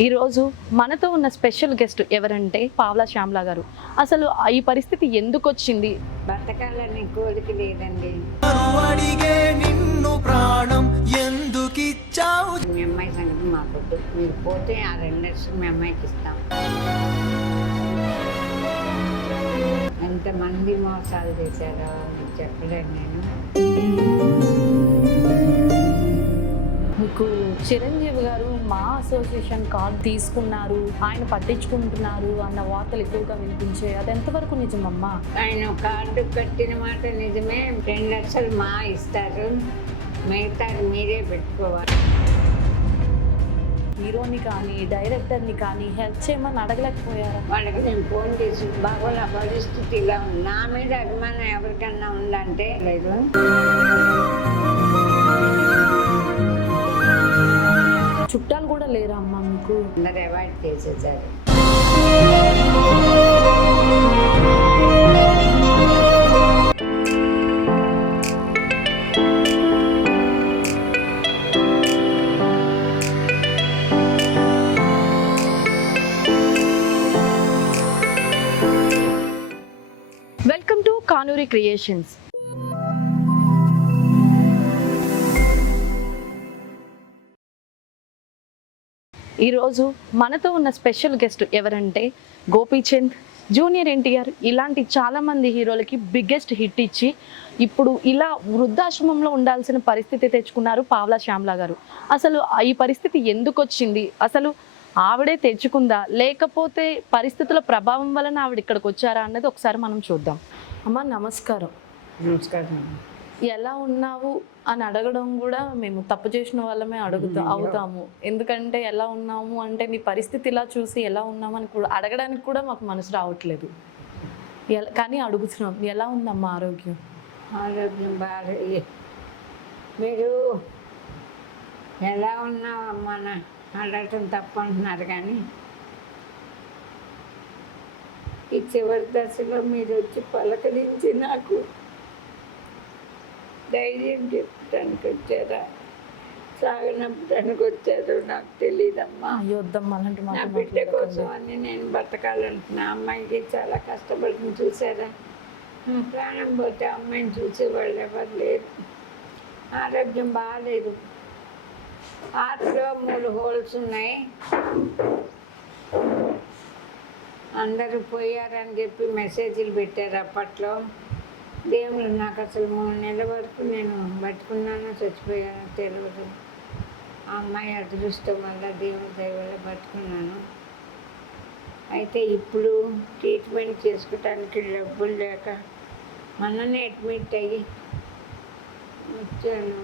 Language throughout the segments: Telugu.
ఈరోజు మనతో ఉన్న స్పెషల్ గెస్ట్ ఎవరంటే పావలా శ్యామ్లా గారు. అసలు ఈ పరిస్థితి ఎందుకు వచ్చింది? బతకాలని కోరిక లేదండి. అడిగే నిన్ను ప్రాణం ఎందుకిచ్చావు? మీ అమ్మాయి సంగతి మాకొద్దు. మీరు పోతే ఆ 2 లక్షలు మీ అమ్మాయికి ఇస్తాం. ఎంతమంది మోసాలు చేశారో మీకు చెప్పలేను నేను. మీకు చిరంజీవి గారు మా అసోసియేషన్ కార్డు తీసుకున్నారు, ఆయన పట్టించుకుంటున్నారు అన్న వార్తలు ఎక్కువగా వినిపించాయి. అది ఎంతవరకు నిజమమ్మా? ఆయన కార్డు కట్టిన మాట నిజమే. 2 లక్షలు మా ఇస్తారు, మిగతాది మీరే పెట్టుకోవాలి. హీరోని కానీ డైరెక్టర్ని కానీ హెల్ప్ చేయమని అడగలేకపోయారా? వాళ్ళకి నేను ఫోన్ చేసి బాగోలా పరిస్థితి ఇలా ఉంది, నా మీద అభిమానం ఎవరికన్నా ఉందంటే లేదు. చుట్టాలు కూడా లేరా అమ్మా మీకు? అందరు అవాయిడ్ చేసేసారు. Welcome to Kanuri creations. ఈరోజు మనతో ఉన్న స్పెషల్ గెస్ట్ ఎవరంటే గోపీచంద్, జూనియర్ ఎన్టీఆర్ ఇలాంటి చాలామంది హీరోలకి బిగ్గెస్ట్ హిట్ ఇచ్చి ఇప్పుడు ఇలా వృద్ధాశ్రమంలో ఉండాల్సిన పరిస్థితి తెచ్చుకున్నారు పావలా శ్యామ్లా గారు. అసలు ఈ పరిస్థితి ఎందుకు వచ్చింది? అసలు ఆవిడే తెచ్చుకుందా లేకపోతే పరిస్థితుల ప్రభావం వలన ఆవిడ ఇక్కడికి వచ్చారా అన్నది ఒకసారి మనం చూద్దాం. అమ్మ నమస్కారం. నమస్కారం. ఎలా ఉన్నావు అని అడగడం కూడా మేము తప్పు చేసిన వాళ్ళమే అవుతాము. ఎందుకంటే ఎలా ఉన్నాము అంటే నీ పరిస్థితి ఇలా చూసి ఎలా ఉన్నాము అని కూడా అడగడానికి కూడా మాకు మనసు రావట్లేదు. కానీ అడుగుతున్నాం, ఎలా ఉందమ్మా ఆరోగ్యం? ఆరోగ్యం బాగా. మీరు ఎలా ఉన్నావమ్మా అడగటం తప్పు అంటున్నారు, కానీ ఈ చివరి దశలో మీరు వచ్చి పలకరించి నాకు ధైర్యం చెప్పడానికి వచ్చారా, సాగనంపడానికి వచ్చారో నాకు తెలియదమ్మా. యుద్ధం అలాంటి నా బిడ్డ కోసం అని నేను బతకాలంటున్నా. అమ్మాయికి చాలా కష్టపడుతుంది, చూసారా. ప్రాణం పోతే అమ్మాయిని చూసేవాళ్ళు ఎవరు లేరు. ఆరోగ్యం బాగాలేదు. హార్ట్లో 3 హోల్స్ ఉన్నాయి. అందరూ పోయారని చెప్పి మెసేజ్లు పెట్టారు అప్పట్లో. దేవుడు నాకు అసలు 3 నెలల వరకు నేను బతుకున్నానో చచ్చిపోయానో తెలియదు. ఆ అమ్మాయి అదృష్టం వల్ల దేవుడి దయ వల్ల బతుకున్నాను. అయితే ఇప్పుడు ట్రీట్మెంట్ చేసుకోవటానికి డబ్బులు లేక మొన్ననే అడ్మిట్ అయ్యి వచ్చాను.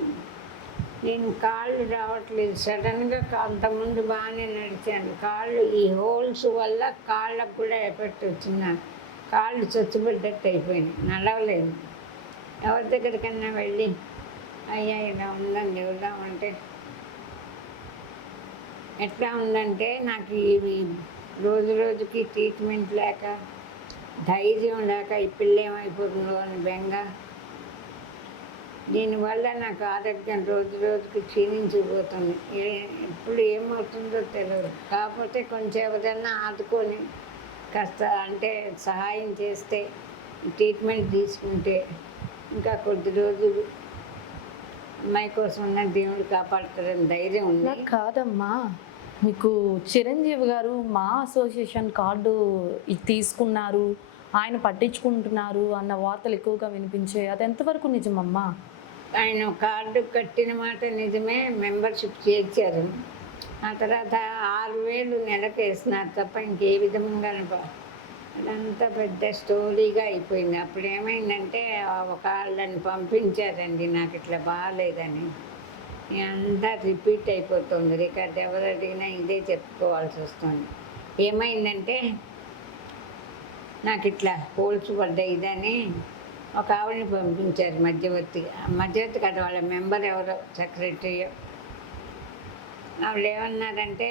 నేను కాళ్ళు రావట్లేదు సడన్గా. అంతకుముందు బాగానే నడిచాను. కాళ్ళు ఈ హోల్స్ వల్ల కాళ్ళకు కూడా ఎఫెక్ట్ వచ్చింది. కాళ్ళు చచ్చుబడ్డట్టు అయిపోయింది, నడవలేదు. ఎవరి దగ్గరికన్నా వెళ్ళి అయ్యా ఇలా ఉందని చెబుదామంటే ఎట్లా ఉందంటే నాకు ఇవి రోజు రోజుకి ట్రీట్మెంట్ లేక, ధైర్యం లేక ఈ పిల్ల ఏమైపోతుందో అని బెంగ. దీనివల్ల నాకు ఆరోగ్యం రోజు రోజుకి క్షీణించిపోతుంది. ఎప్పుడు ఏమవుతుందో తెలియదు. కాకపోతే కొంచెం ఎవరైనా ఆదుకొని కాస్త అంటే సహాయం చేస్తే, ట్రీట్మెంట్ తీసుకుంటే ఇంకా కొద్ది రోజులు అమ్మాయి కోసం ఉన్న దేవుడు కాపాడుతారని ధైర్యం ఉంది. కాదమ్మా, మీకు చిరంజీవి గారు మా అసోసియేషన్ కార్డు తీసుకున్నారు, ఆయన పట్టించుకుంటున్నారు అన్న వార్తలు ఎక్కువగా వినిపించాయి. అది ఎంతవరకు నిజమమ్మా? ఆయన కార్డు కట్టిన మాట నిజమే. మెంబర్షిప్ చేర్చారు. ఆ తర్వాత 6,000 నెలకు వేస్తున్నారు తప్ప ఇంకే విధంగా అదంతా పెద్ద స్టోరీగా అయిపోయింది. అప్పుడు ఏమైందంటే ఒక వాళ్ళని పంపించారండి నాకు ఇట్లా బాగాలేదని. అంతా రిపీట్ అయిపోతుంది. రికార్డ్ ఎవరు అడిగినా ఇదే చెప్పుకోవాల్సి వస్తుంది. ఏమైందంటే నాకు ఇట్లా హోల్స్ పడ్డాయి ఇదని ఒక ఆవిడని పంపించారు మధ్యవర్తి కదా, వాళ్ళ మెంబర్ ఎవరో సెక్రటరీయో. వాళ్ళు ఏమన్నారంటే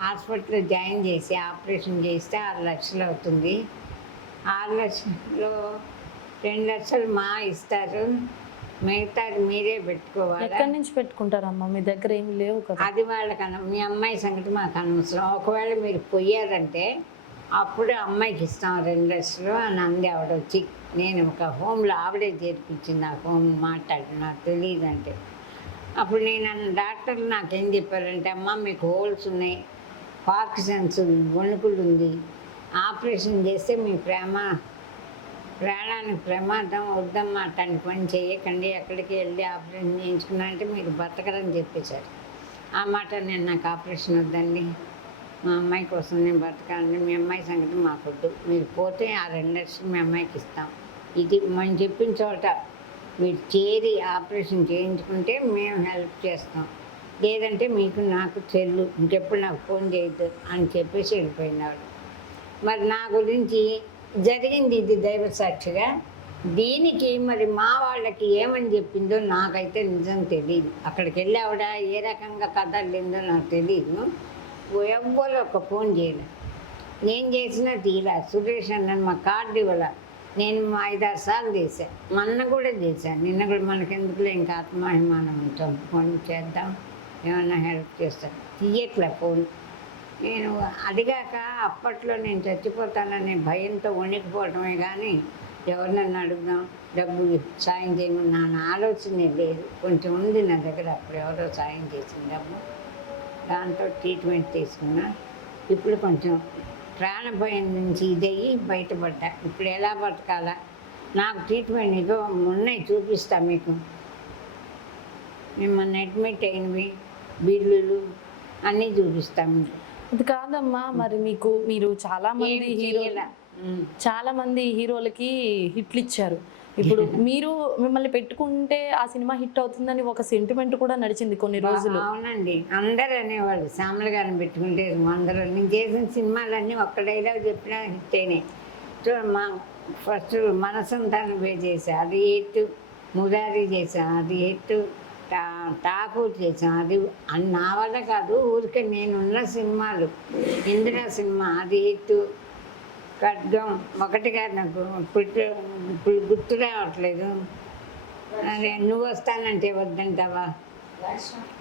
హాస్పిటల్లో జాయిన్ చేసి ఆపరేషన్ చేస్తే 6 లక్షలు అవుతుంది. 6 లక్షల్లో 2 లక్షలు మా ఇస్తారు, మిగతాది మీరే పెట్టుకోవాలి. ఎక్కడి నుంచి పెట్టుకుంటారమ్మా? మీ దగ్గర ఏమి లేవు కదా. అది వాళ్ళకి మీ అమ్మాయి సంగతి మాకు అనవసరం. ఒకవేళ మీరు పోయారంటే అప్పుడు అమ్మాయికి ఇస్తాం 2 లక్షలు అని అంది ఆవిడ వచ్చి. నేను ఒక హోమ్లో ఆవిడే చేర్పించింది. ఆ హోమ్ మాట్లాడి నాకు తెలియదంటే అప్పుడు నేను డాక్టర్లు నాకేం చెప్పారంటే, అమ్మ మీకు హోల్స్ ఉన్నాయి, పార్కిన్సన్స్ ఉంది, వణుకులు ఉంది, ఆపరేషన్ చేస్తే మీ ప్రాణానికి ప్రమాదం, వద్దమ్మా అట్లాంటి పని చేయకండి, ఎక్కడికి వెళ్ళి ఆపరేషన్ చేయించుకున్నా అంటే మీరు బతకరని చెప్పేశారు. ఆ మాట నేను నాకు ఆపరేషన్ వద్దండి, మా అమ్మాయి కోసం నేను బతకాలండి, మీ అమ్మాయి సంగతి మాకొద్దు, మీరు పోతే ఆ 2 లక్షలు మీ అమ్మాయికి ఇస్తాం. ఇది మనం చెప్పిన చోట మీరు చేరి ఆపరేషన్ చేయించుకుంటే మేము హెల్ప్ చేస్తాం, లేదంటే మీకు నాకు చెల్లు, ఇంకెప్పుడు నాకు ఫోన్ చేయొద్దు అని చెప్పేసి వెళ్ళిపోయింది ఆవిడ. మరి నా గురించి జరిగింది ఇది దైవ సాక్షిగా. దీనికి మరి మా వాళ్ళకి ఏమని చెప్పిందో నాకైతే నిజం తెలియదు. అక్కడికి వెళ్ళి ఆవిడ ఏ రకంగా కథ వెళ్ళిందో నాకు తెలియదు. ఎవ్వరు ఒక ఫోన్ చేయలేదు. నేను చేసినా తీరా. సురేష్ అన్నాను మా కార్డు ఇవ్వాల. నేను 5-6 సార్లు చేశాను, మొన్న కూడా చేశాను, నిన్న కూడా. మనకెందుకులే ఇంకా ఆత్మాభిమానం ఉంటాం, ఫోన్ చేద్దాం ఏమన్నా హెల్ప్ చేస్తాను. తీయట్లే ఫోన్. నేను అడిగాక అప్పట్లో నేను చచ్చిపోతాననే భయంతో వణికిపోవటమే కానీ ఎవరినన్నా అడుగుదాం డబ్బు సాయం చేయమని నా ఆలోచనే లేదు. కొంచెం ఉంది నా దగ్గర, అప్పుడు ఎవరో సాయం చేసిన డబ్బు, దాంతో ట్రీట్మెంట్ తీసుకున్నా. ఇప్పుడు కొంచెం ప్రాణభయం నుంచి ఇదయ్యి బయటపడ్డా. ఇప్పుడు ఎలా బతకాలా, నాకు ట్రీట్మెంట్ ఇదో ఉన్నాయి, చూపిస్తా మీకు. మిమ్మల్ని అడ్మిట్ అయినవి బిల్లులు అన్నీ చూపిస్తాం మీకు. అది కాదమ్మా, మరి మీరు చాలా మంది హీరోలకి హిట్లు ఇచ్చారు. ఇప్పుడు మీరు మిమ్మల్ని పెట్టుకుంటే ఆ సినిమా హిట్ అవుతుందని ఒక సెంటిమెంట్ కూడా నడిచింది కొన్ని రోజులు. అవునండి, అందరు అనేవాళ్ళు శ్యామల గారిని పెట్టుకుంటే అందరూ. నేను చేసిన సినిమాలన్నీ ఒక్క డైలాగ్ చెప్పినా హిట్ అయినాయి. మా ఫస్ట్ మనసంతానం పే చేసా, అది హిట్. మురారి చేసాం, అది హిట్. ఠాకూర్ చేసాం, అది నా వల్ల కాదు, ఊరికే నేనున్న సినిమాలు. ఇందిరా సినిమా అది హిట్. ఖడ్గం ఒకటి కాదు, నాకు ఇప్పుడు గుర్తు రావట్లేదు. అదే నువ్వు వస్తానంటే వద్దంటావా,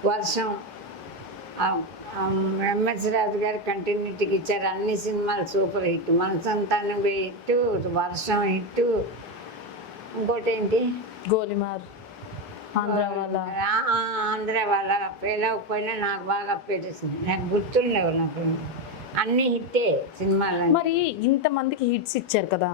వర్షం. ఎంఎస్ రాజు గారు కంటిన్యూటీకి ఇచ్చారు, అన్ని సినిమాలు సూపర్ హిట్. మనసంతానం హిట్, వర్షం హిట్. ఇంకోటి ఏంటి, గోలిమార్, ఆంధ్ర వాళ్ళ పేలకపోయినా నాకు బాగా పేరేసింది. నాకు గుర్తుండవు, నాకు అన్ని హిట్టే సినిమాలు. మరి ఇంతమందికి హిట్స్ ఇచ్చారు కదా,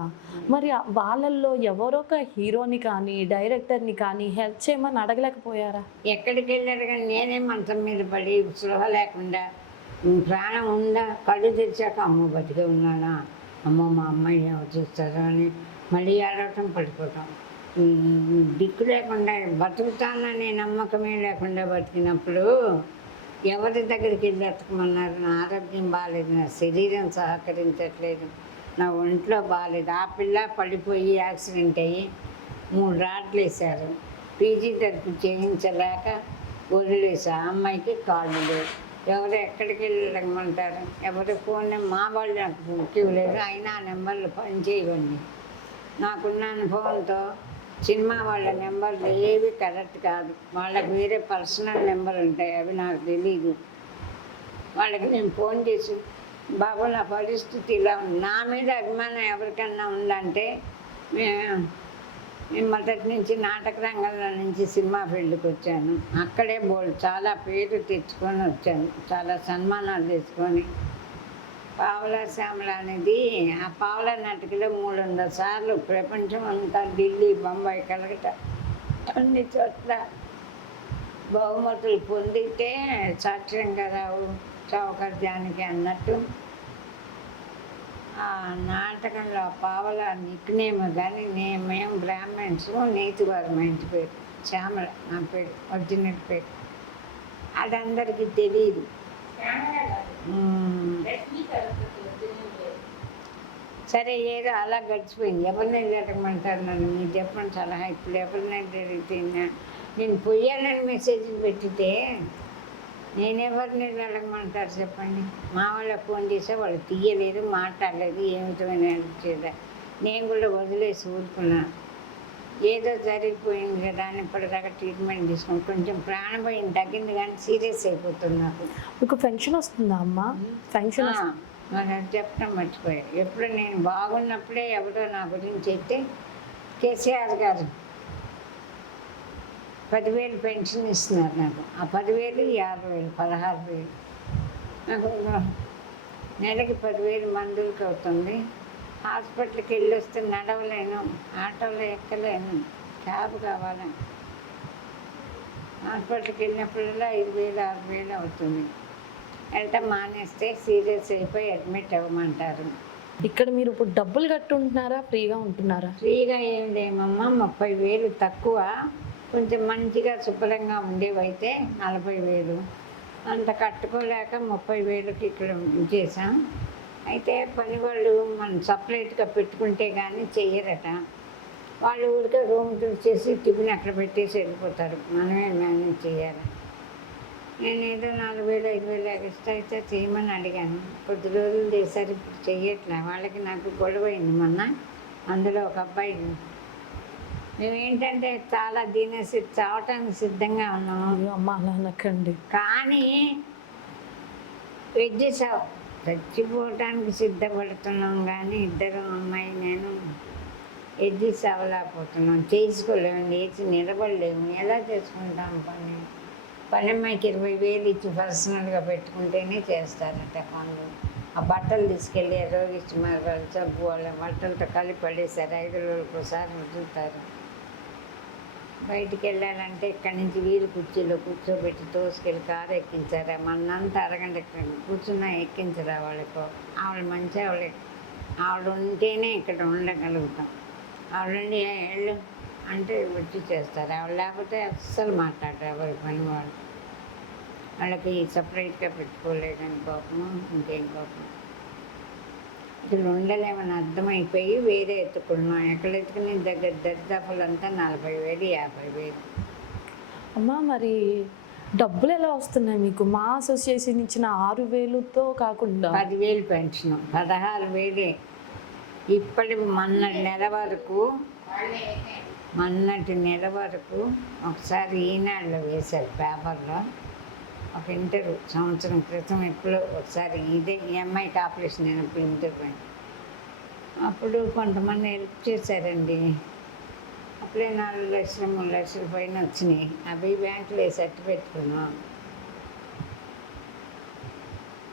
మరి వాళ్ళల్లో ఎవరో ఒక హీరోని కానీ డైరెక్టర్ని కానీ హెల్ప్ చేయమని అడగలేకపోయారా? ఎక్కడికి వెళ్ళారు కానీ నేనే మంచం మీద పడి స్పృహ లేకుండా, ప్రాణం ఉందా, కళ్ళు తెరిచాక అమ్మ బతికే ఉన్నానా, అమ్మ మా అమ్మాయి ఎవరు చూస్తారో అని మళ్ళీ ఆడటం పడిపోవటం. దిక్కు లేకుండా బతుకుతాననే నమ్మకమే లేకుండా బతికినప్పుడు ఎవరి దగ్గరికి వెళ్ళి ఎత్తకమన్నారు? నా ఆరోగ్యం బాగాలేదు, నా శరీరం సహకరించట్లేదు, నా ఒంట్లో బాగాలేదు. ఆ పిల్ల పడిపోయి యాక్సిడెంట్ అయ్యి 3 రాడ్లు వేశారు. పీజీ తరపు చేయించలేక వదిలేసా. అమ్మాయికి కాళ్ళు లేవు. ఎవరు ఎక్కడికి వెళ్ళమంటారు? ఎవరి ఫోన్ మా వాళ్ళు నాకు బుక్ ఇవ్వలేదు, అయినా ఆ నెంబర్లు పనిచేయవండి. నాకున్న అనుభవంతో సినిమా వాళ్ళ నెంబర్లు ఏవి కరెక్ట్ కాదు. వాళ్ళకి వేరే పర్సనల్ నెంబర్ ఉంటాయి, అవి నాకు తెలీదు. వాళ్ళకి నేను ఫోన్ చేసి, బాబు నా పరిస్థితి ఇలా ఉంది, నా మీద అభిమానం ఎవరికన్నా ఉందంటే, నేను మొదటి నుంచి నాటక రంగంలో నుంచి సినిమా ఫీల్డ్కి వచ్చాను. అక్కడే చాలా పేరు తెచ్చుకొని వచ్చాను, చాలా సన్మానాలు తెచ్చుకొని. పావలా శ్యామల అనేది ఆ పావలా నాటికలో 300 సార్లు ప్రపంచం అంతా, ఢిల్లీ, బొంబాయి, కలకత్తా అన్ని చోట్ల బహుమతులు పొందితే సాక్షరంగారావు చౌకర్ జానకి అన్నట్టు ఆ నాటకంలో పావలా నిక్నేమ్. కానీ మేము బ్రాహ్మణ్స్, నేతివారు మా ఇంటి పేరు. శ్యామల నా పేరు, ఒరిజినల్ పేరు. అది అందరికీ తెలియదు. సరే, ఏదో అలా గడిచిపోయింది. ఎవరిని వెళ్ళమంటారు నన్ను? మీరు చెప్పండి సలహా. ఇప్పుడు ఎవరిని జరిగితే నేను పోయానని మెసేజ్లు పెట్టితే నేనెవరిని వెళ్ళమంటారు చెప్పండి? మా వాళ్ళకి ఫోన్ చేస్తే వాళ్ళు తీయలేదు, మాట్లాడలేదు, ఏ విధమైన హెల్ప్ చేయలేదు. నేను కూడా వదిలేసి ఊరుకున్నాను. ఏదో జరిగిపోయింది కదా అని ఇప్పటిదాకా ట్రీట్మెంట్ తీసుకుని కొంచెం ప్రాణభయం తగ్గింది కానీ సీరియస్ అయిపోతుంది నాకు. మీకు పెన్షన్ వస్తుందా అమ్మ? పెన్షన్ మరి అది చెప్పడం మర్చిపోయా. ఎప్పుడు నేను బాగున్నప్పుడే ఎవరో నా గురించి అయితే కేసీఆర్ గారు 10,000 పెన్షన్ ఇస్తున్నారు నాకు. ఆ 10,000, 50,000, 16,000 నాకు నెలకి 10,000 మందులకి అవుతుంది. హాస్పిటల్కి వెళ్ళి వస్తే నడవలేను, ఆటోలో ఎక్కలేను, క్యాబ్ కావాలి. హాస్పిటల్కి వెళ్ళినప్పుడల్లా 5,000, 6,000 అవుతుంది. వెళ్ళటం మానేస్తే సీరియస్ అయిపోయి అడ్మిట్ అవ్వమంటారు. ఇక్కడ మీరు ఇప్పుడు డబ్బులు కట్టుంటున్నారా, ఫ్రీగా ఉంటున్నారా? ఫ్రీగా ఏం లేమమ్మా, 30,000 తక్కువ. కొంచెం మంచిగా శుభ్రంగా ఉండేవైతే 40,000. అంత కట్టుకోలేక 30,000కి ఇక్కడ చేసాం. అయితే పని వాళ్ళు మనం సపరేట్గా పెట్టుకుంటే కానీ చెయ్యరట. వాళ్ళు ఊరికే రూమ్ చూసేసి టిఫిన్ అక్కడ పెట్టేసి వెళ్ళిపోతారు, మనమే మేనేజ్ చేయాలి. నేను ఏదో 4,000, 5,000 ఎక్స్ట్రా అయితే చేయమని అడిగాను. కొద్ది రోజులు చేశారు, ఇప్పుడు చెయ్యట్లే. వాళ్ళకి నాకు గొడవ అయింది మొన్న. అందులో ఒక అబ్బాయి, మేమేంటంటే చాలా చావటానికి సిద్ధంగా ఉన్నాము. అయ్యో అమ్మ అలా అనకండి. కానీ వెజ్ చచ్చిపోవటానికి సిద్ధపడుతున్నాం కానీ ఇద్దరు అమ్మాయి నేను వెజ్ అవ్వలేకపోతున్నాం, చేసుకోలేము, లేచి నిలబడలేము. ఎలా చేసుకుంటాం పని అమ్మాయికి 20,000 ఇచ్చి పర్సనల్గా పెట్టుకుంటేనే చేస్తారట పనులు. ఆ బట్టలు తీసుకెళ్ళి రోగిచ్చి మరి వాళ్ళు సబ్బు వాళ్ళ బట్టలతో కలిపి పడేశారు. 5 రోజులకు ఒకసారి వదులుతారు. బయటికి వెళ్ళాలంటే ఇక్కడి నుంచి వీలు కుర్చీలో కూర్చోబెట్టి తోసుకెళ్ళి కారు ఎక్కించారా, మనంతా అరగంట కూర్చున్నా ఎక్కించరా వాళ్ళకు. ఆవిడ మంచి ఆవిడ ఉంటేనే ఇక్కడ ఉండగలుగుతాం. ఆవిడండి వెళ్ళు అంటే వచ్చి చేస్తారు. ఆవిడ లేకపోతే అస్సలు మాట్లాడరు ఎవరి పని వాళ్ళు. వాళ్ళకి సపరేట్గా పెట్టుకోలేదని కోపము, ఇంకేం కోపం. ఇక్కడ ఉండలేమని అర్థమైపోయి వేరే ఎత్తుకున్నాం. ఎక్కడ ఎత్తుకుని దరిదాపులంతా 40,000, 50,000. అమ్మ మరి డబ్బులు ఎలా వస్తున్నాయి మీకు? మా అసోసియేషన్ ఇచ్చిన 6,000తో కాకుండా 10,000 పెన్షన్, 16,000. ఇప్పటి మొన్నటి నెల వరకు ఒకసారి ఈనాడులో వేశారు పేపర్లో ఒక ఇంటర్వ్యూ. సంవత్సరం క్రితం ఎప్పుడో ఒకసారి ఇదే EMIకి ఆపరేషన్ అయినప్పుడు ఇంటర్వ్యూ. అప్పుడు కొంతమంది హెల్ప్ చేశారండి. అప్పుడే 4 లక్షలు 3 లక్షల పైన వచ్చినాయి. అవి బ్యాంకులో వేసి పెట్టుకున్నాం.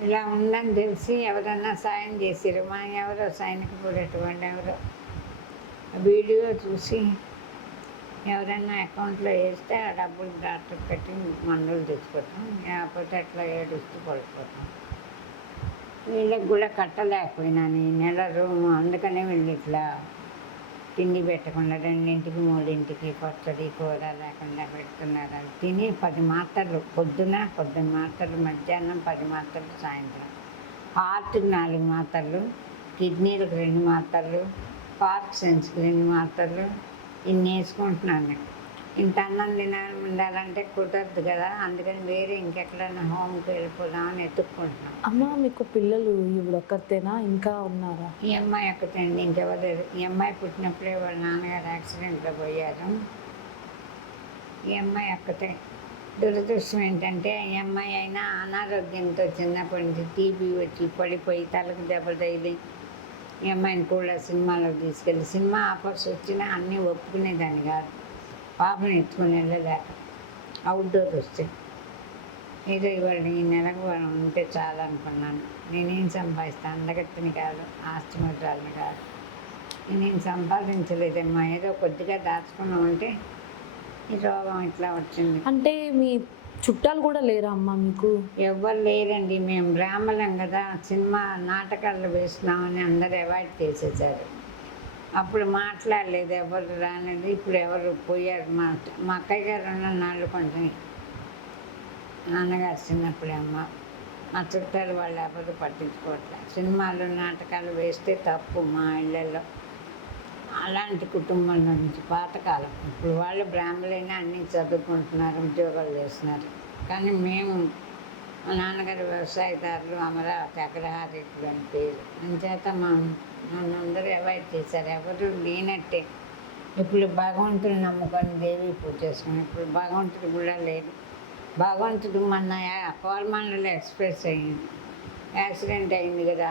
ఇలా ఉందని తెలిసి ఎవరన్నా సాయం చేసారు. మా ఎవరో సైనిక పోయేటువంటి ఎవరో వీడియో చూసి ఎవరైనా అకౌంట్లో వేస్తే ఆ డబ్బులు డాక్టర్ కట్టి మందులు తెచ్చుకోవటం, లేకపోతే అట్లా ఏడుస్తూ పడిపోతాం. వీళ్ళకి కూడా కట్టలేకపోయినాను ఈ నెల రూము. అందుకనే వీళ్ళు ఇట్లా తిండి పెట్టకుండా 2ంటికి 3ంటికి పచ్చడి కూర లేకుండా పెడుతున్నారు. అవి తిని 10 మాత్రలు పొద్దున మాత్రలు, మధ్యాహ్నం 10 మాత్రలు, సాయంత్రం. హార్ట్కి 4 మాత్రలు, కిడ్నీలకు 2 మాత్రలు, పార్కిన్సన్స్కి 2 మాత్రలు. ఇన్ని వేసుకుంటున్నాను. ఇంత అన్నం ఉండాలంటే కుదరదు కదా. అందుకని వేరే ఇంకెక్కడైనా హోమ్కి వెళ్ళిపోదామని ఎత్తుక్కుంటున్నాం. అమ్మ మీకు పిల్లలు ఇవిడొక్కరితేనా, ఇంకా ఉన్నారా? ఈ అమ్మాయి ఒక్కతండి, ఇంకెవరు లేరు. ఈ అమ్మాయి పుట్టినప్పుడే వాళ్ళ నాన్నగారు యాక్సిడెంట్లో పోయారు. ఈ అమ్మాయి ఒక్కతే. దురదృష్టం ఏంటంటే ఈ అమ్మాయి అయినా అనారోగ్యంతో చిన్నప్పటి నుంచి టీబీ వచ్చి పడిపోయి తలకు దెబ్బ తగిలి ఈ అమ్మాయిని కూడా సినిమాలోకి తీసుకెళ్ళి సినిమా ఆఫర్స్ వచ్చినా అన్నీ ఒప్పుకునేదాన్ని కాదు. పాపను ఎత్తుకుని వెళ్ళలేక అవుట్డోర్ వస్తే ఏదో ఇవాళ ఈ నెలకు ఉంటే చాలా అనుకున్నాను. నేనేం సంపాదిస్తాను, అందగత్తిని కాదు, ఆస్తిమతురాలని కాదు. నేనేం సంపాదించలేదమ్మా, ఏదో కొద్దిగా దాచుకున్నామంటే ఈ రోగం ఇట్లా వచ్చింది. అంటే మీ చుట్టాలు కూడా లేరా అమ్మ మీకు? ఎవ్వరు లేరండి. మేము బ్రాహ్మణం కదా, సినిమా నాటకాలు వేస్తున్నామని అందరూ అవాయిడ్ చేసేసారు. అప్పుడు మాట్లాడలేదు, ఎవరు రాలేదు. ఇప్పుడు ఎవరు పోయారు. మా అక్కయ్య గారు ఉన్న నాళ్ళు కొంచెం నాన్నగారు చిన్నప్పుడే అమ్మ. మా చుట్టాలు వాళ్ళు ఎవరు పట్టించుకోవట్లేదు. సినిమాలు నాటకాలు వేస్తే తప్పు మా ఇళ్ళల్లో. అలాంటి కుటుంబంలో నుంచి పాతకాలం. ఇప్పుడు వాళ్ళు బ్రాహ్మణులైనా అన్నీ చదువుకుంటున్నారు, ఉద్యోగాలు చేస్తున్నారు. కానీ మేము మా నాన్నగారు వ్యవసాయదారులు, అమరావతి అగ్రహారీకులు అని పేరు. అందుచేత నన్ను అందరూ అవాయిడ్ చేశారు. ఎవరు లేనట్టే. ఇప్పుడు భగవంతుని నమ్ముకొని దేవి పూజ చేసుకుని ఇప్పుడు భగవంతుడు కూడా లేదు. భగవంతుడు మొన్న కోరమండలి ఎక్స్ప్రెస్ అయింది, యాక్సిడెంట్ అయింది కదా,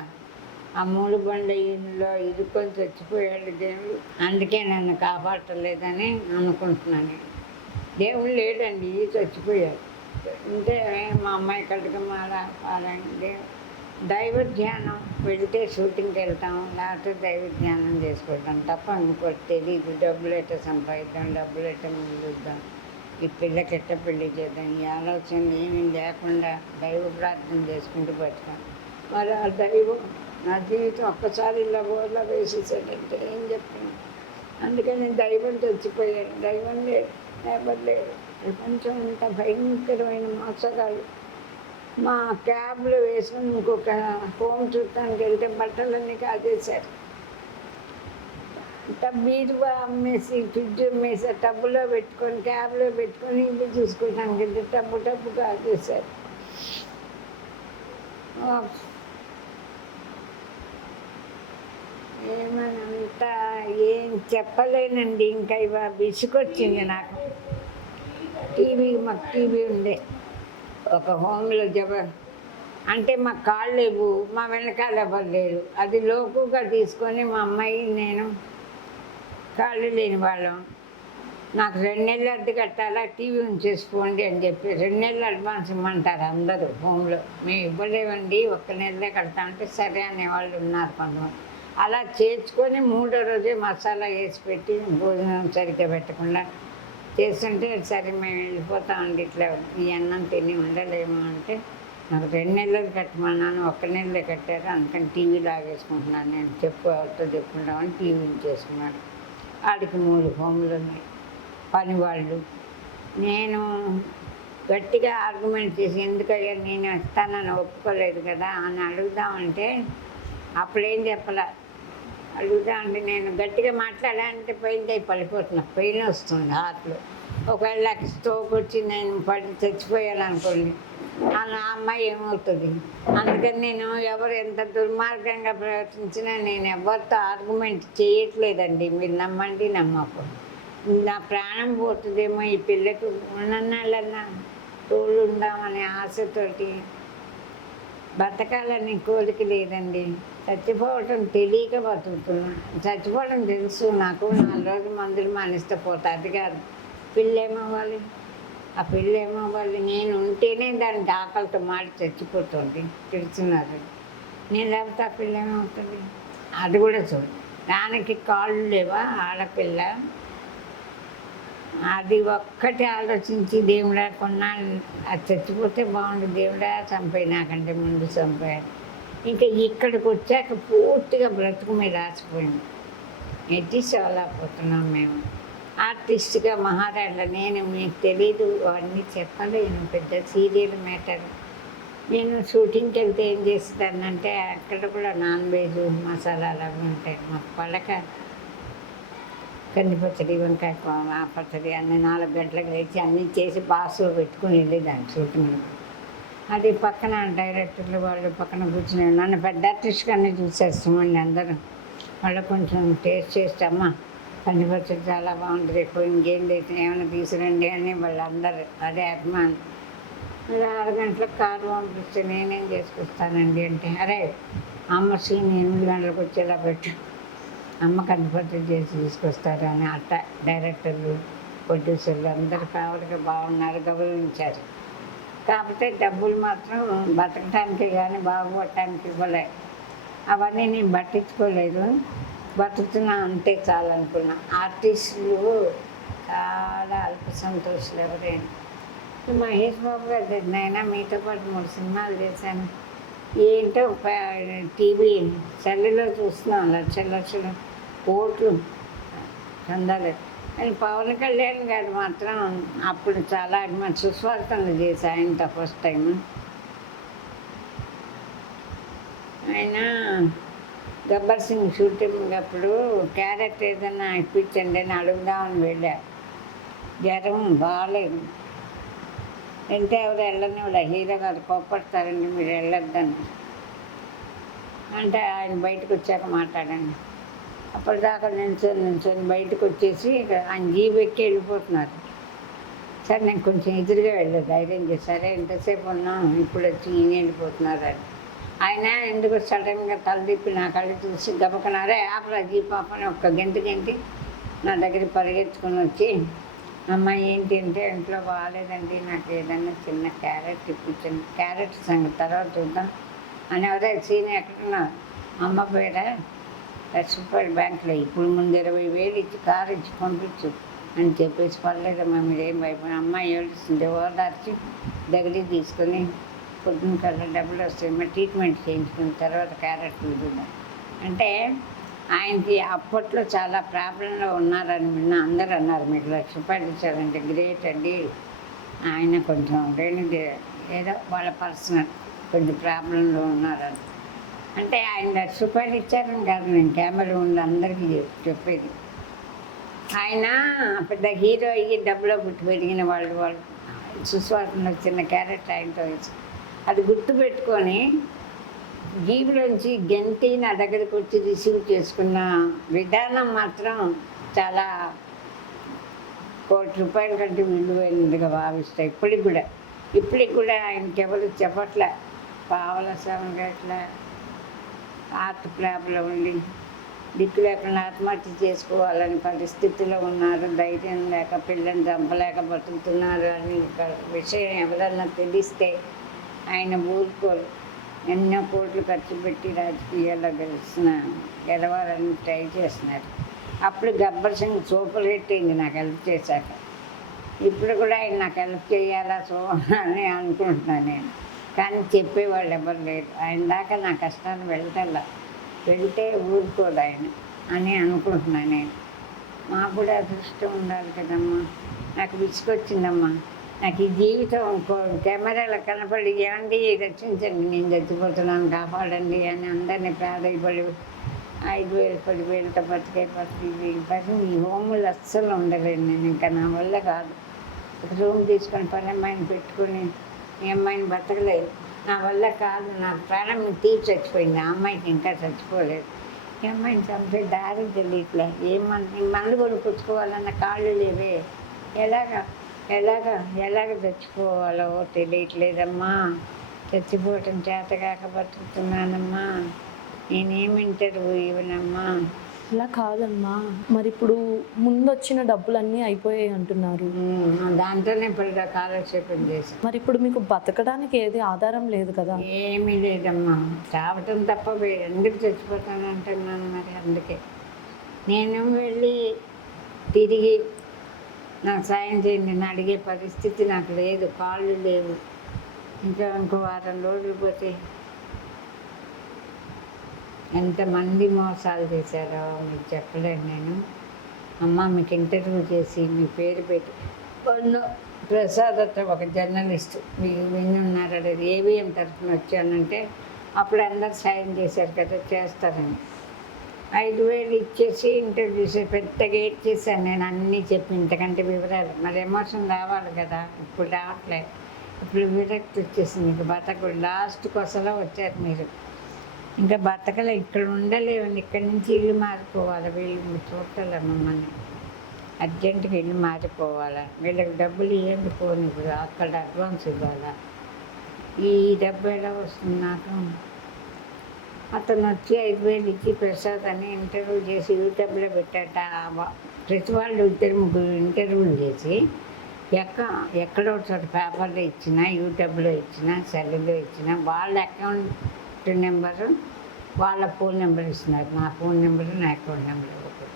ఆ మూడు బండ్లో ఇరుకొని చచ్చిపోయాడు దేవుడు. అందుకే నన్ను కాపాడలేదని అనుకుంటున్నాను. దేవుడు లేడండి, చచ్చిపోయాడు. అంటే మా అమ్మాయి కడుగు మాల పాలండి. దైవ ధ్యానం వెళ్తే షూటింగ్కి వెళ్తాం, లేకపోతే దైవ ధ్యానం చేసుకుంటాం తప్ప ఇంకోటి తెలియదు. డబ్బులు ఎట్ట సంపాదిద్దాం, డబ్బులు ఎట్ట మిగులుద్దాం, ఈ పిల్లకి ఎట్ట పెళ్లి చేద్దాం, ఈ ఆలోచన ఏమీ లేకుండా దైవ ప్రార్థన చేసుకుంటూ బతుకాం. మరి ఆ దైవం నా జీవితం ఒక్కసారి ఇలా బోర్లా వేసేసాడంటే ఏం చెప్తాను. అందుకని దైవం చచ్చిపోయాడు, దైవం లేదు, లేబర్ లేదు. ప్రపంచం అంతా భయంకరమైన మోసగాళ్ళు. మా క్యాబ్లో వేసుకొని ఇంకొక హోమ్ చూడటానికి వెళ్తే బట్టలన్నీ కాజేశారు. బీరువా అమ్మేసి, ఫ్రిడ్జ్ అమ్మేసి టబ్బులో పెట్టుకొని, క్యాబ్లో పెట్టుకొని ఇల్లు చూసుకోవటానికి వెళ్తే టబ్బు కాజేశారు. ఏమనంతా ఏం చెప్పలేనండి. ఇంకా ఇవా విసుకొచ్చింది నాకు. మాకు టీవీ ఉండే ఒక హోమ్లో అంటే మా కాళ్ళు లేవు, మా వెనకాల ఎవరు లేరు. అది లోకుగా తీసుకొని మా అమ్మాయి నేను కాళ్ళు లేని వాళ్ళం. నాకు 2 నెలలు అద్దె కట్టాలా, టీవీ ఉంచేసుకోండి అని చెప్పి 2 నెలలు అడ్వాన్స్ ఇమ్మంటారు అందరూ హోమ్లో. మేము ఇవ్వలేమండి, 1 నెలలే కడతామంటే సరే అనేవాళ్ళు ఉన్నారు కొంతమంది. అలా చేర్చుకొని 3వ రోజే మసాలా వేసి పెట్టి భోజనం సరిగ్గా పెట్టకుండా చేస్తుంటే సరే మేము వెళ్ళిపోతామండి, ఇట్లా ఈ అన్నం తిని ఉండలేము అంటే నాకు 2 నెలలు కట్టమన్నాను, 1 నెలలే కట్టారు. అందుకని టీవీ లాగేసుకుంటున్నాను నేను, ఎవరితో చెప్పుకుంటామని టీవీ చేసుకున్నాను. వాడికి 3 హోములు ఉన్నాయి, పని వాళ్ళు. నేను గట్టిగా ఆర్గ్యుమెంట్ చేసి ఎందుకయ్యా నేను ఇస్తానని ఒప్పుకోలేదు కదా అని అడుగుదామంటే అప్పుడేం చెప్పలే. అడుగుదామంటే నేను గట్టిగా మాట్లాడాలంటే పడిపోతున్నా, పెయిన్ వస్తుంది హార్ట్లో. ఒకవేళ నాకు స్ట్రోక్ వచ్చి నేను చచ్చిపోయాను అనుకోండి, ఆ అమ్మాయి ఏమవుతుంది. అందుకని నేను ఎవరు ఎంత దుర్మార్గంగా ప్రవర్తించినా నేను ఎవరితో ఆర్గ్యుమెంట్ చేయట్లేదండి. మీరు నమ్మండి నమ్మకు. నా ప్రాణం పోతుందేమో ఈ పిల్లకి ఉన్నన్నాళ్ళన్నా తోడు ఉందామనే ఆశతోటి బతకాలని కోరిక లేదండి. చచ్చిపోవటం తెలియక బతుకుతున్నా. చచ్చిపోవడం తెలుసు నాకు, 4 రోజులు మందులు మానేస్తే పోతా. అది కాదు, పిల్లేమవ్వాలి, ఆ పిల్లేమవ్వాలి. నేను ఉంటేనే దానికి ఆకలితో మాడి చచ్చిపోతుంది, తెలుసున్నారు. నేను లేకపోతే ఆ పిల్ల ఏమవుతుంది. అది కూడా చూడు, దానికి కాళ్ళు లేవా ఆడపిల్ల. అది ఒక్కటి ఆలోచించి దేవుడా కొన్నాళ్ళు అది చచ్చిపోతే బాగుండు, దేవుడా చంపాయి, నాకంటే ముందు చంపాడు. ఇంకా ఇక్కడికి వచ్చాక పూర్తిగా బ్రతుకు మీద రాసిపోయింది. ఎట్టి పోతున్నాం మేము. ఆర్టిస్ట్గా మహారాణి నేను, మీకు తెలీదు, అవన్నీ చెప్పలేను, పెద్ద సీరియల్ మ్యాటర్. నేను షూటింగ్కి వెళ్తే ఏం చేస్తానంటే అక్కడ కూడా నాన్ వెజ్ మసాలాలు అవి ఉంటాయి. మాకు పడక కంది పచ్చడి, వంకాయ పచ్చడి అన్నీ 4 గంటలకు లేచి అన్నీ చేసి బాక్స్లో పెట్టుకుని వెళ్ళేదాన్ని షూటింగ్. అది పక్కన డైరెక్టర్లు వాళ్ళు పక్కన కూర్చుని నన్ను పెద్ద ఆర్టిస్ట్గానే చూసేస్తామండి అందరూ. వాళ్ళు కొంచెం టేస్ట్ చేస్తామా, కంది పచ్చడి చాలా బాగుంటుంది, ఎక్కువ ఇంకేం లేదు ఏమైనా తీసుకురండి అని వాళ్ళందరూ అదే అభిమానం. 6 గంటలకు కారు పంపిస్తే నేనేం చేసుకొస్తానండి అంటే, అరే అమ్మ సీన్ 8 గంటలకు వచ్చేలా పెట్టు, అమ్మ కందిపచ్చడి చేసి తీసుకొస్తారు అని అట్ట డైరెక్టర్లు ప్రొడ్యూసర్లు అందరూ కావలిగా బాగున్నారు, గౌరవించారు. కాకపోతే డబ్బులు మాత్రం బతకటానికి కానీ బాగుపడటానికి ఇవ్వలే. అవన్నీ నేను పట్టించుకోలేదు, బతుకుతున్నా అంతే చాలనుకున్నా. ఆర్టిస్టులు చాలా అల్ప సంతోషాలు ఎవరైనా. మహేష్ బాబు గారు నైనా మీతో పాటు 3 సినిమాలు చేశాను. ఏంటో టీవీ సెల్లులో చూస్తున్నాం, లక్షలు కోట్లు చందాలు. కానీ పవన్ కళ్యాణ్ గారు మాత్రం అప్పుడు చాలా సుస్వాగతంగా చేసి ఆయనతో ఫస్ట్ టైం. ఆయన గబ్బర్ సింగ్ షూటింగ్ అప్పుడు క్యారెక్టర్ ఏదైనా ఇప్పించండి అని అడుగుదామని వెళ్ళా. జ్వరం బాగాలేదు, వెళ్తే ఎవరు వెళ్ళని వాళ్ళ హీరో గారు కోపడతారండి, మీరు వెళ్ళొద్దని అంటే ఆయన బయటకు వచ్చాక మాట్లాడండి. అప్పటిదాకా నిల్చొని బయటకు వచ్చేసి ఇక ఆయన జీబు ఎక్కి వెళ్ళిపోతున్నారు. సరే నేను కొంచెం ఎదురుగా వెళ్ళదు ధైర్యం చేసి, సరే ఎంతసేపు ఉన్నాం ఇప్పుడు వచ్చి ఈయన వెళ్ళిపోతున్నారు అని. ఆయన ఎందుకు సడన్గా తల తిప్పి నా కళ్ళు చూసి దెబ్బకన్నారే ఆపరా జీప్ ఆపని ఒక్క గంటి నా దగ్గర పరిగెత్తుకొని వచ్చి, అమ్మాయి ఏంటి అంటే ఇంట్లో బాగాలేదండి, నాకు ఏదన్నా చిన్న క్యారెట్ ఇప్పించండి, క్యారెట్ సంగతి తర్వాత చూద్దాం అని. ఎవరే సీన్ ఎక్కడున్నారు, అమ్మ పేర లక్ష్మీపేట బ్యాంకులో ఇప్పుడు ముందు 20,000 ఇచ్చి కారు ఇచ్చి పంపించు అని చెప్పేసి, పర్లేదమ్మా మీరేం భయపడి అమ్మాయి ఏడుస్తుంది ఓదార్చి దగ్గరికి తీసుకొని పొద్దున్న కల్లా డబ్బులు వస్తాయి మరి ట్రీట్మెంట్ చేయించుకున్న తర్వాత క్యారెట్లు చూద్దాం అంటే. ఆయనకి అప్పట్లో చాలా ప్రాబ్లంలో ఉన్నారని విన్న అందరూ అన్నారు, మీకు లక్ష్మీపేట ఇచ్చారంటే గ్రేట్ అండి. ఆయన కొంచెం ఏదో వాళ్ళ పర్సనల్ కొంచెం ప్రాబ్లంలో ఉన్నారని అంటే ఆయన లక్ష్మీపేట ఇచ్చారని కాదు, నేను కెమెరా ముందు అందరికీ చెప్పేది. ఆయన పెద్ద హీరో అయ్యి డబ్బులో పుట్టి పెరిగిన వాళ్ళు సుస్వాసనలో చిన్న క్యారెక్టర్ ఆయనతో వేసి అది గుర్తుపెట్టుకొని జీబులోంచి గంటి నా దగ్గరకు వచ్చి రిసీవ్ చేసుకున్న విధానం మాత్రం చాలా ₹1,00,00,000 కంటే విలువైనదిగా భావిస్తాయి. ఇప్పటికి కూడా ఆయనకి ఎవరు చెప్పట్లే, పావల స్వామిగా ఇట్లా ఆర్ట్ ప్లాబ్లో ఉండి దిక్కు లేకుండా ఆత్మహత్య చేసుకోవాలని పరిస్థితిలో ఉన్నారు, ధైర్యం లేక పిల్లని చంపలేక బతుకుతున్నారు అని విషయం ఎవరన్నా తెలిస్తే ఆయన ఊరుకోరు. ఎన్నో కోట్లు ఖర్చు పెట్టి రాజకీయాల్లో గెలవాలని ట్రై చేస్తున్నారు. అప్పుడు గబ్బర్ సింగ్ సూపర్ హిట్ అయింది నాకు హెల్ప్ చేశాక. ఇప్పుడు కూడా ఆయన నాకు హెల్ప్ చేయాలా అని అనుకుంటున్నాను నేను, కానీ చెప్పేవాళ్ళు ఎవరు లేరు. ఆయన దాకా నా కష్టాన్ని వెళ్తే ఊరుకోదు ఆయన అని అనుకుంటున్నాను నేను. మాకు కూడా అదృష్టం ఉండాలి కదమ్మా. నాకు విసుకొచ్చిందమ్మా, నాకు ఈ జీవితం కెమెరాలో కనపడి ఏమండి రక్షించండి నేను చచ్చిపోతున్నాను కాపాడండి అని అందరినీ ప్రాధాయపడి 5,000 10,000తో బతికి ఈ హోములు అస్సలు ఉండలేను నేను. ఇంకా నా వల్ల కాదు. ఒక రూమ్ తీసుకొని పని అమ్మాయిని పెట్టుకొని ఈ అమ్మాయిని బతకలేదు, నా వల్ల కాదు. నా ప్రాణం తీర్చి చచ్చిపోయింది, ఆ అమ్మాయికి ఇంకా చచ్చిపోలేదు. ఈ అమ్మాయిని చంపే దారి తెలియట్లే, మందు కొనుక్కొచ్చుకోవాలన్న కాళ్ళు లేవే, ఎలాగ చచ్చిపోవాలో తెలియట్లేదమ్మా. చచ్చిపోవటం చేతగాక బతుకుతున్నానమ్మా, నేనేమి ఇంటర్వ్యూ ఇవ్వనమ్మా. ఇలా కాదమ్మా, మరి ఇప్పుడు ముందు వచ్చిన డబ్బులన్నీ అయిపోయాయి అంటున్నారు. దాంతోనే ఇప్పుడు కాలక్షేపం చేసి మరి ఇప్పుడు మీకు బతకడానికి ఏది ఆధారం లేదు కదా. ఏమీ లేదమ్మా, చావటం తప్ప ఎందుకు చచ్చిపోతానంటున్నాను మరి. అందుకే నేను వెళ్ళి తిరిగి నాకు సాయం చేయండి అని అడిగే పరిస్థితి నాకు లేదు, కాళ్ళు లేవు. ఇంకో వారం రోజులు పోతే ఎంతమంది మోసాలు చేశారో మీకు చెప్పలేను నేను. అమ్మ మీకు ఇంటర్వ్యూ చేసి మీ పేరు పెట్టి ప్రసాద్ అత్త ఒక జర్నలిస్ట్ మీకు విని ఉన్నారు, అది ఏవిఎం తరఫున వచ్చానంటే అప్పుడు అందరు సాయం చేశారు కదా, చేస్తారని 5,000 ఇచ్చేసి ఇంటర్వ్యూ చేసి పెద్దగా ఏడ్ చేశాను నేను, అన్నీ చెప్పి ఇంతకంటే వివరాలు. మరి ఎమోషన్ రావాలి కదా, ఇప్పుడు రావట్లేదు. ఇప్పుడు విరక్తి వచ్చేసింది, ఇంకా బతకూడదు. లాస్ట్ కొసలో వచ్చారు మీరు, ఇంకా బతకలే, ఇక్కడ ఉండలేవండి. ఇక్కడి నుంచి ఇల్లు మారిపోవాలి. వీళ్ళు చూడాలి మమ్మల్ని, అర్జెంటుగా ఇల్లు మారిపోవాలా. వీళ్ళకి డబ్బులు ఇవ్వండి పోనీ, ఇప్పుడు అక్కడ అడ్వాన్స్ ఇవ్వాలా. ఈ డబ్బు ఎలా వస్తుంది నాకు? అతను వచ్చి 5,000 ఇచ్చి ప్రసాద్ అని ఇంటర్వ్యూ చేసి యూట్యూబ్లో పెట్టాట. ప్రతి వాళ్ళు 2-3 ఇంటర్వ్యూలు చేసి ఎక్కడో చోట పేపర్లో ఇచ్చినా, యూట్యూబ్లో ఇచ్చినా, సెల్లో ఇచ్చినా వాళ్ళ అకౌంట్ నెంబరు వాళ్ళ ఫోన్ నెంబర్ ఇస్తున్నారు. నా ఫోన్ నెంబరు నా అకౌంట్ నెంబర్ ఒకటి.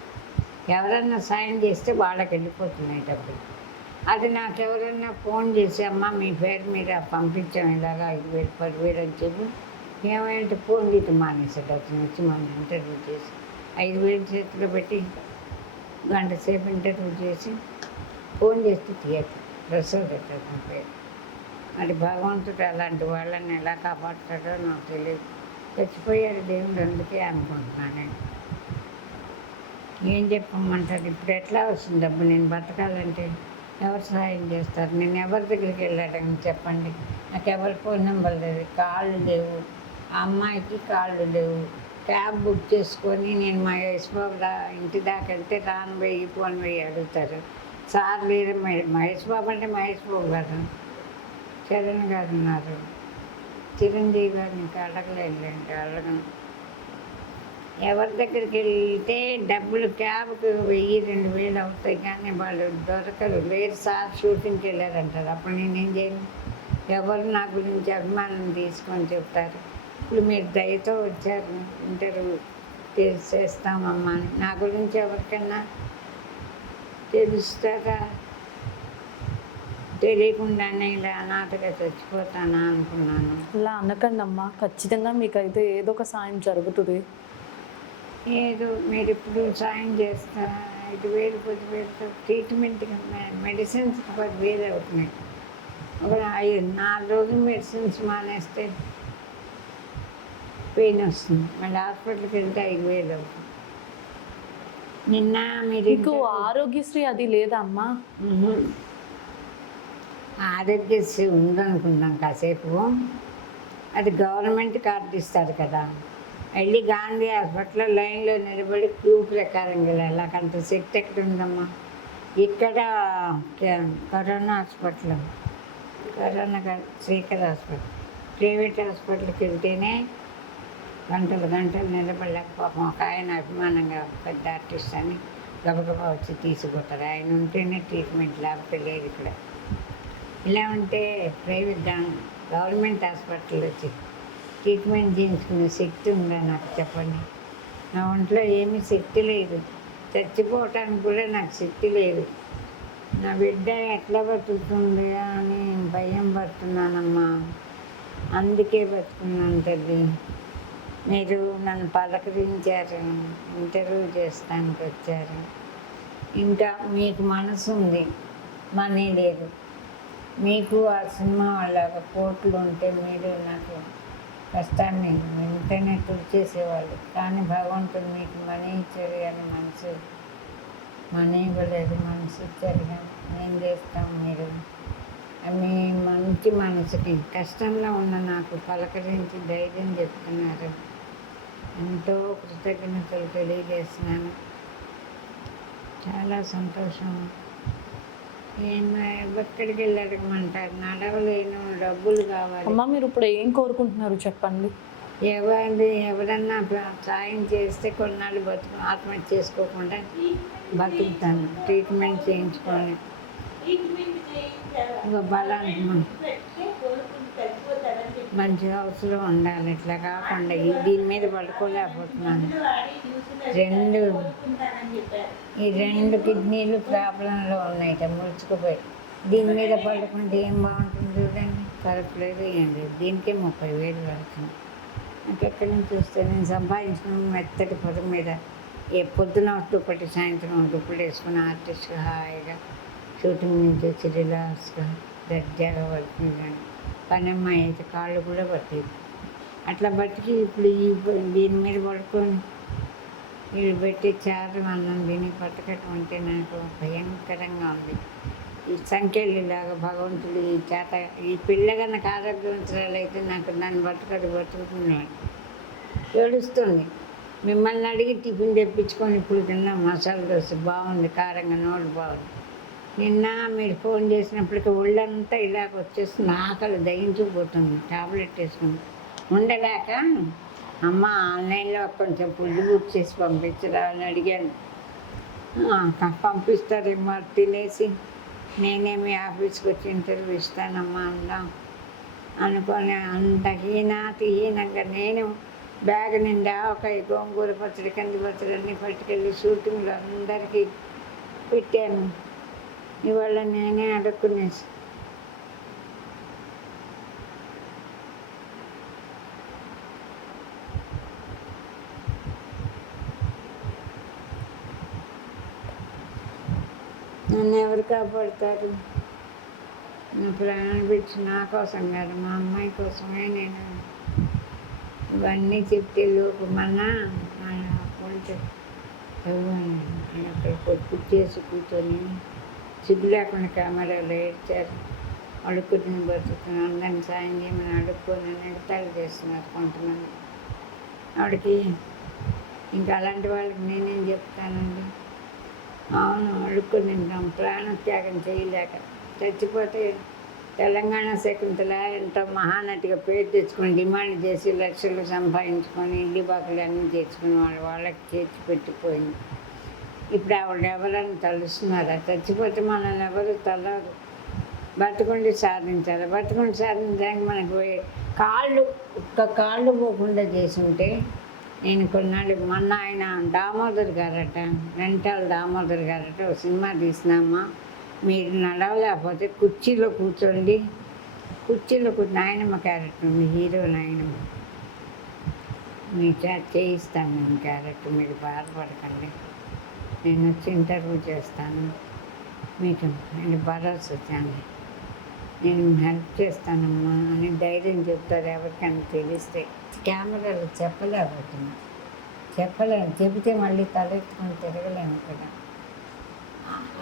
ఎవరన్నా సాయం చేస్తే వాళ్ళకి వెళ్ళిపోతున్నాయి డబ్బులు. అది నాకు ఎవరన్నా ఫోన్ చేసి అమ్మ మీ పేరు మీద పంపించాం ఇలాగా 5,000 10,000 అని చెప్పి ఏమంటే ఫోన్ తీసి మానేసాడు. అతను వచ్చి మనం ఇంటర్వ్యూ చేసి 5,000 చేతిలో పెట్టి గంట సేపు ఇంటర్వ్యూ చేసి ఫోన్ చేస్తే తీయట్లేదు. ప్రసాద్ అతను పేరు. మరి భగవంతుడు అలాంటి వాళ్ళని ఎలా కాపాడుతాడో నాకు తెలియదు. చచ్చిపోయారు దేవుడు, అందుకే అనుకుంటున్నాను నేను. ఏం చెప్పమంటారు? ఇప్పుడు ఎట్లా వస్తుంది డబ్బు? నేను బతకాలంటే ఎవరు సహాయం చేస్తారు? నేను ఎవరి దగ్గరికి వెళ్ళాడని చెప్పండి. నాకు ఎవరి ఫోన్ నెంబర్ లేదు, కాళ్ళు లేవు, ఆ అమ్మాయికి కాళ్ళు లేవు, క్యాబ్ బుక్ చేసుకొని నేను మా యశ్బాబు ఇంటి దాకా వెళ్తే రాను వెయ్యి పోను వెయ్యి అడుగుతారు. సార్ లేదు మహేష్ బాబు అంటే మహేష్ బాబు గారు, చరణ్ గారు ఉన్నారు, చిరంజీవి గారిని ఇంకా అడగలేండి, అడగను. ఎవరి దగ్గరికి వెళ్తే డబ్బులు క్యాబ్కి 1000-2000 అవుతాయి, కానీ వాళ్ళు దొరకరు. లేదు సార్ షూటింగ్కి వెళ్ళారంటారు. అప్పుడు నేనేం చేయను? ఎవరు నా గురించి అభిమానం తీసుకొని చెప్తారు. ఇప్పుడు మీరు దయతో వచ్చారు, ఇంటర్వ్యూ చేస్తామమ్మా అని. నా గురించి ఎవరికైనా తెలుస్తారా? తెలియకుండానే ఇలా అనాథగా చచ్చిపోతానా అనుకున్నాను. ఇలా అనకండి అమ్మా, ఖచ్చితంగా మీకైతే ఏదో ఒక సాయం జరుగుతుంది. ఏదో మీరు ఇప్పుడు సాయం చేస్తారా? 5,000 10,000 ట్రీట్మెంట్కి మెడిసిన్స్ 10,000 అవుతున్నాయి. ఒక 4 రోజులు మెడిసిన్స్ మానేస్తే పెయిన్ వస్తుంది, మళ్ళీ హాస్పిటల్కి వెళ్తే 5,000 అవుతుంది. నిన్న మీరు మీకు ఆరోగ్యశ్రీ అది లేదా అమ్మా? ఆరోగ్యశ్రీ ఉందనుకున్నాం కాసేపు. అది గవర్నమెంట్ కార్డు ఇస్తారు కదా, వెళ్ళి గాంధీ హాస్పిటల్లో లైన్లో నిలబడి క్యూ ప్రకారం వెళ్ళాలి. అంత శక్తి ఎక్కడ ఉందమ్మా? ఇక్కడ corona hospital, corona Srikar hospital, private హాస్పిటల్కి వెళ్తేనే గంటలు నిలబడలేక పాపం ఒక ఆయన అభిమానంగా పెద్ద ఆర్టిస్ట్ అని గబగబా వచ్చి తీసుకుంటారు. ఆయన ఉంటేనే ట్రీట్మెంట్, లేకపోతే లేదు ఇక్కడ. ఇలా ఉంటే ప్రైవేట్ గవర్నమెంట్ హాస్పిటల్ వచ్చి ట్రీట్మెంట్ చేయించుకునే శక్తి ఉందా నాకు చెప్పండి? నా ఒంట్లో ఏమీ శక్తి లేదు, చచ్చిపోవటానికి కూడా నాకు శక్తి లేదు. నా బిడ్డ ఎట్లా బతుకుతుంది అని భయం పడుతున్నానమ్మా. అందుకే బతుకున్నాను తల్లి. మీరు నన్ను పలకరించారు, ఇంటర్వ్యూ చేస్తానికి వచ్చారు. ఇంకా మీకు మనసు ఉంది, మనీ లేదు. మీకు ఆ సినిమా వాళ్ళ కోట్లు ఉంటే మీరు నాకు కష్టాన్ని వెంటనే తుడిచేసేవాళ్ళు. కానీ భగవంతుడు మీకు మనీ ఇచ్చారు కానీ మనీ ఇవ్వలేదు, మనసు ఇచ్చారు కానీ ఏం చేస్తాం? మీరు మీ మంచి మనసుకి కష్టంలో ఉన్న నాకు పలకరించి ధైర్యం చెప్తున్నారు. ఎంతో కృతజ్ఞతలు తెలియజేస్తున్నాను. చాలా సంతోషం. ఎక్కడికి వెళ్ళి అడగమంటారు? నడవలేను, డబ్బులు కావాలి. అమ్మా మీరు ఇప్పుడు ఏం కోరుకుంటున్నారు చెప్పండి? ఎవరన్నా సాయం చేస్తే కొన్నాళ్ళు ఆత్మహత్య చేసుకోకుండా బతుకుతాను. ట్రీట్మెంట్ చేయించుకొని బలానికి మంచి హౌస్లో ఉండాలి. ఇట్లా కాకుండా దీని మీద పడుకోలేకపోతున్నాను. ఈ రెండు కిడ్నీలు ప్రాబ్లంలో ఉన్నాయి, ముడుచుకుపోయి. దీని మీద పడుకుంటే ఏం బాగుంటుంది చూడండి. కరెక్ట్ లేదు, ఏం లేదు. దీనికే 30,000 పడుతుంది. నాకు ఎక్కడి నుంచి వస్తే నేను సంపాదించిన మెత్తటి పొద్దు మీద పొద్దున దుప్పటి, సాయంత్రం దుప్పటి వేసుకుని ఆర్టిస్ట్గా హాయిగా షూటింగ్ నుంచి వచ్చి రిలాక్స్గా దర్జాగా పడుతుంది. కానీ పని అమ్మాయి అయితే కాళ్ళు కూడా పట్టేది. అట్లా బతికి ఇప్పుడు దీని మీద పడుకొని వీళ్ళు పెట్టి చారు అన్నం తిని బతకటం అంటే నాకు భయంకరంగా ఉంది. ఈ సంఖ్యలాగా భగవంతుడు ఈ పిల్లగా నాకు ఆరోగ్యవంతురాలు అయితే నాకు నన్ను బతుకుతున్నాడు. ఏడుస్తుంది. మిమ్మల్ని అడిగి టిఫిన్ తెప్పించుకొని ఇప్పుడు తిన్నా మసాలా దోశ బాగుంది, కారంగా నోడు బాగుంది. నిన్న మీరు ఫోన్ చేసినప్పటికీ ఒళ్ళంతా ఇలాగ వచ్చేస్తుంది, ఆకలి దహించుకుపోతుంది. టాబ్లెట్ వేసుకుని ఉండలేక అమ్మ ఆన్లైన్లో కొంచెం ఫుడ్ బుక్ చేసి పంపించరా అని అడిగాను. పంపిస్తారేమో తినేసి నేనే మీ ఆఫీస్కి వచ్చి ఇంటర్వ్యూ ఇస్తానమ్మా అందాం అనుకొని అంత హీనంగా నేను బ్యాగ్ నిండా ఒక గోంగూర పచ్చడి, కంది పచ్చడి అన్నీ పట్టుకెళ్ళి షూటింగ్లో అందరికీ పెట్టాను. ఇవాళ నేనే అడుక్కునేసి నన్ను ఎవరు కాపాడుతారు? నా ప్రాణం పిచ్చి నా కోసం కాదు, మా అమ్మాయి కోసమే నేను ఇవన్నీ చెప్తే లోపు మన కొంచెం అక్కడ కుర్చేసి కూర్చొని సిగ్గు లేకుండా కెమెరాలో ఏడ్చారు. అడుక్కుని బతుకుని అందరిని సాయం చేయమని అడుక్కొని ఎడతాలు చేస్తున్నారు కొంతమంది. ఆవిడకి ఇంకా అలాంటి వాళ్ళకి నేనేం చెప్తానండి. అవును, అడుక్కుని తింటాం, ప్రాణత్యాగం చేయలేక చచ్చిపోతే తెలంగాణ శకుంతల ఎంతో మహానటిగా పేరు తెచ్చుకొని డిమాండ్ చేసి లక్షలు సంపాదించుకొని ఇల్లు బాకులు అన్నీ తెచ్చుకుని వాళ్ళకి చేర్చి పెట్టిపోయింది. ఇప్పుడు ఆవిడ ఎవరని తలుస్తున్నారా? చచ్చిపోతే మనల్ని ఎవరు తలరు. బతుకుండి సాధించాలి. బతుకుండి సాధించడానికి మనకు ఒక్క కాళ్ళు పోకుండా చేసి ఉంటే నేను కొన్నాళ్ళు మొన్న ఆయన దామోదర్ గారట, రెంటాల దామోదర్ గారట ఒక సినిమా తీసినామా, మీరు నడవలేకపోతే కుర్చీలో కూర్చోండి, నాయనమ్మ క్యారెక్టర్ ఉంది, హీరో నాయనమ్మ, మీ చేయిస్తాను నేను క్యారెక్టర్, మీరు బాధపడకండి, నేను వచ్చి ఇంటర్వ్యూ చేస్తాను, మీకు నేను భరోసా వచ్చాను, నేను హెల్ప్ చేస్తానమ్మా అని ధైర్యం చెప్తారు. ఎవరికైనా తెలిస్తే కెమెరాలు చెప్పలేకపోతున్నా, చెబితే మళ్ళీ తలెత్తుకొని తిరగలేము కదా.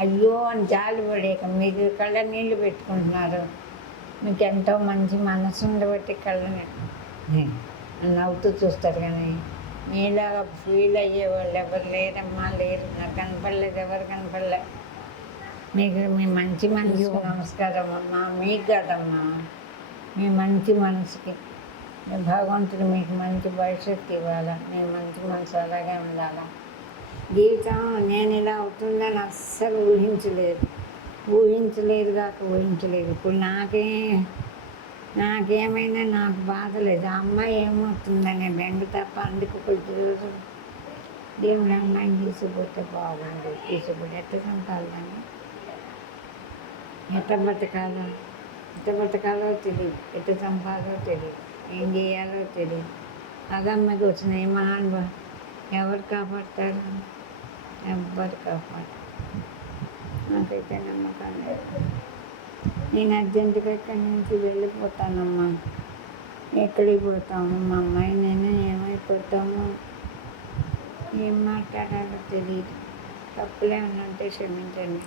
అయ్యో అని జాలి పడేక మీరు కళ్ళ నీళ్ళు పెట్టుకుంటున్నారు, మీకు ఎంతో మంచి మనసు ఉండబట్టి కళ్ళని నవ్వుతూ చూస్తారు. కానీ మీలాగా ఫీల్ అయ్యే వాళ్ళు ఎవరు లేరమ్మా, లేరు. నాకు కనపడలేదు, ఎవరు కనపడలేదు. మీకు మీ మంచి మనసుకు నమస్కారం అమ్మా. మీకు కదమ్మా, మీ మంచి మనసుకి భగవంతుడు మీకు మంచి భవిష్యత్తు ఇవ్వాలా, మీ మంచి మనసు అలాగే ఉండాలా. జీవితం నేను ఇలా అవుతుందని అస్సలు ఊహించలేదు ఇప్పుడు నాకేమైనా నాకు బాధ లేదు. ఆ అమ్మాయి ఏమవుతుందనే బెంగ తప్ప. అందుకు కొద్ది రోజు దేవుడు అమ్మాయిని తీసుకుపోతే బాగుంది. తీసుకుపోతే ఎట్ట చంపాలని, ఎట్ట బతకాలో తెలియదు, ఎట్ట చంపాలో తెలియదు, ఏం చేయాలో తెలియదు. అదమ్మకి వచ్చిన ఏ మహానుభావు ఎవరు కాపాడతారు? ఎవ్వరు కాపాడు. నాకైతే నమ్మకం లేదు. నేను అర్జెంటుగా ఇక్కడి నుంచి వెళ్ళిపోతానమ్మా. ఎక్కడికి పోతాము? మా అమ్మాయి నేను ఏమైపోతాము? ఏం మాట్లాడాలో తెలియదు. తప్పులేమన్నా ఉంటే క్షమించండి.